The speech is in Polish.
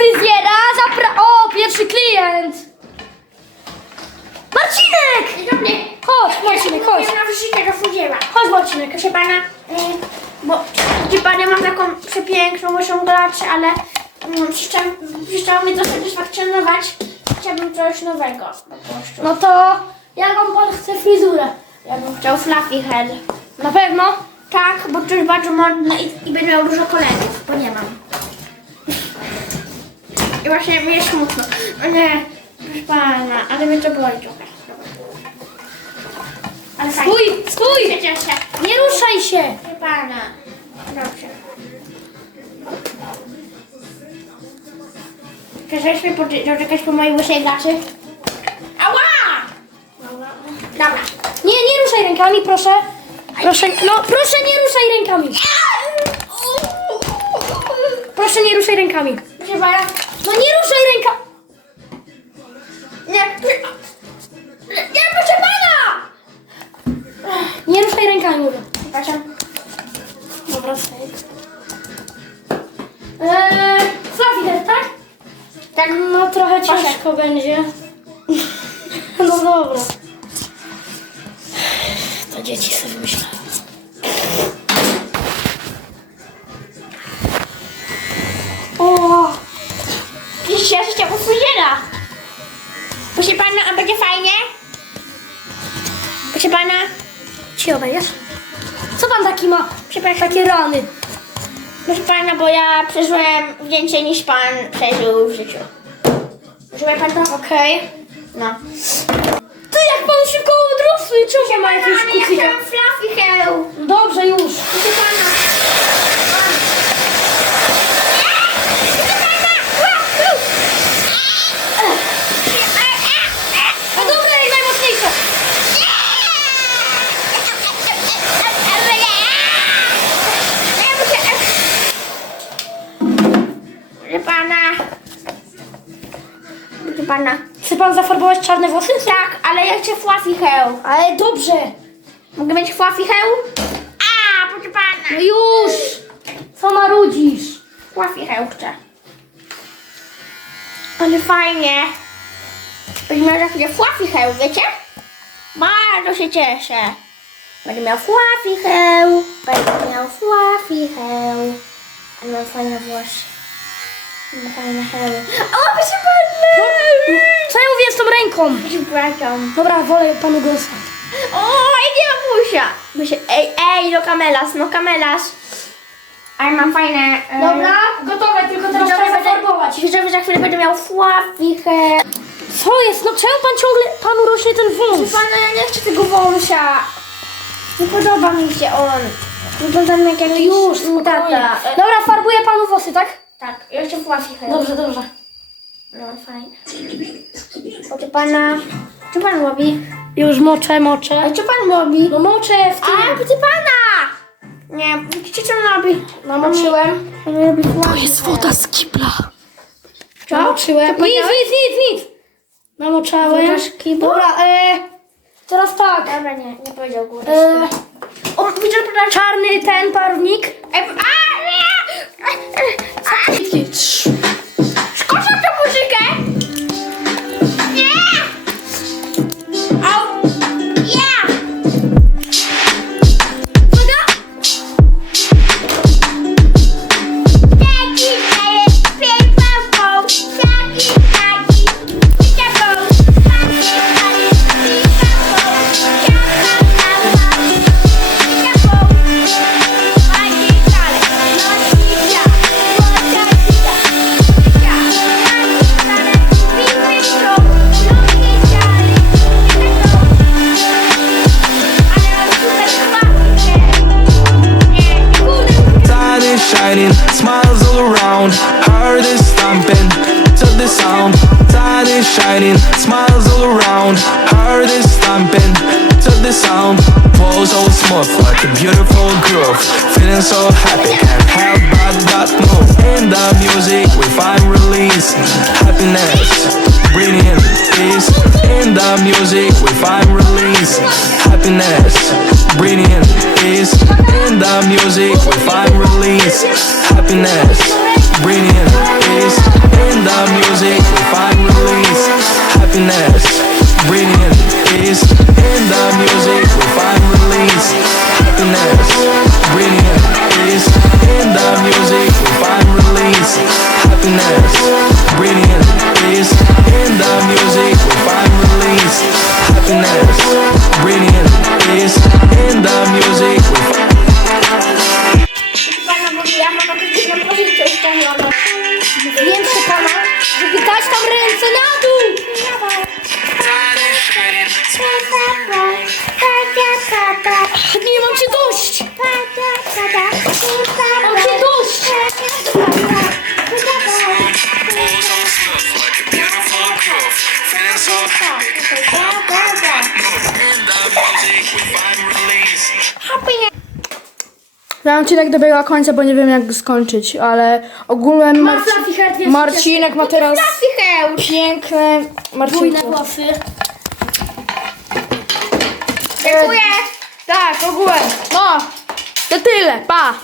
fryzjera. Zapra... O, pierwszy klient. Marcinek! Dzień dobry. Chodź, Marcinek, chodź. Ja na do fryzjera. Chodź, Marcinek. Proszę pana, y, bo wie pan, ja mam taką przepiękną, osiągaczy, ale mm, przyszłam mnie to satysfakcjonować. Chciałbym coś nowego po prostu. No to jaką pan chce fryzurę? Ja bym chciał fluffy head. Na pewno? Tak, bo to jest bardzo modne i, i będę miał dużo kolegów, bo nie mam. I właśnie mi jest smutno. O nie, proszę pana, ale mnie to boli trochę. Ale fajnie. Stój, stój! Cieszę się. Nie ruszaj się! Proszę pana. Dobrze. Chcesz mi doczekać po mojej łysej gacie? Ała! Dobra. Nie, nie ruszaj rękami, proszę. Proszę, no proszę nie ruszaj rękami. Proszę nie ruszaj rękami. Proszę pana. No nie ruszaj ręka. Nie, nie, proszę pana! Nie ruszaj rękami, mówię. Przepraszam. Dobra, stoi. Eee, Flawider, tak? Tak, No trochę Proszę. ciężko będzie. No dobra. To dzieci sobie myślą. Proszę pana, a będzie fajnie? Proszę pana, ci obejdziesz? Co pan taki ma? przepraszam. Takie rany. Proszę pana, bo ja przeżyłem więcej niż pan przeżył w życiu. Przeżył pan to? Okej. No. Ty jak pan szybko odrosły, czemu ma jakieś Pana, ja kucyka? chciałam fluffy. Dobrze już. Proszę pana. Pana. Chce pan zafarbować czarne włosy? Tak, ale ja chcę fluffy hair. Ale dobrze. Mogę mieć fluffy hair? A, proszę pana. No już. Co marudzisz? Fluffy hair chcę. Ale fajnie. Będę miał za chwilę fluffy hair, wiecie? Bardzo się cieszę. Będę miał fluffy hair. Będę miał fluffy hair. Ale mam fajne włosy. Mam fajne hair. O, proszę pana! Co ja mówię z tą ręką? Przepraszam. Dobra, wolę panu go zostawić. O, ej, nie ma busia. Myślę, ej, ej, no kamelas, no kamelas. Ale mam fajne... e, Dobra, gotowe, tylko teraz Widzowie, trzeba zafarbować. Widzowie, za chwilę będę miał hair. Co jest? No czemu pan ciągle, panu rośnie ten wąs? Pana, ja nie chcę tego wąsia. Nie podoba mi się on. Wygląda mi jak jakiś Już, spokojnie. tata. E, Dobra, farbuję panu włosy, tak? Tak, jeszcze fluffy hair. Dobrze, dobrze. No, fajnie. Proszę pana, co pan robi? Już moczę, moczę. A co pan robi? No moczę w A, tym. proszę pana! Nie, widzicie co on robi? Namoczyłem. On robi fluffy z kibla. Co? Namoczyłem. Nic, nic, nic, nic. Namoczałem. Woda? Dobra, e, teraz tak. Dobra, nie, nie powiedział góry. E, O, czarny ten parownik. E, a! A, smiles all around. Heart is stomping to the sound. Tide is shining, smiles all around. Heart is stomping to the sound. Flow so smooth like a beautiful groove. Feeling so happy, can't help but but move. In the music we find release, happiness, bringing peace. In the music we find release, happiness, bringing peace my music will find release Happiness, brilliant peace. In the music will find release Happiness. Dam ci tak dobiegła końca, bo nie wiem jak skończyć, ale ogółem Marci Marcinek ma teraz piękne Marcinki. włosy. E, Dziękuję. Tak, ogółem. No, to tyle, pa.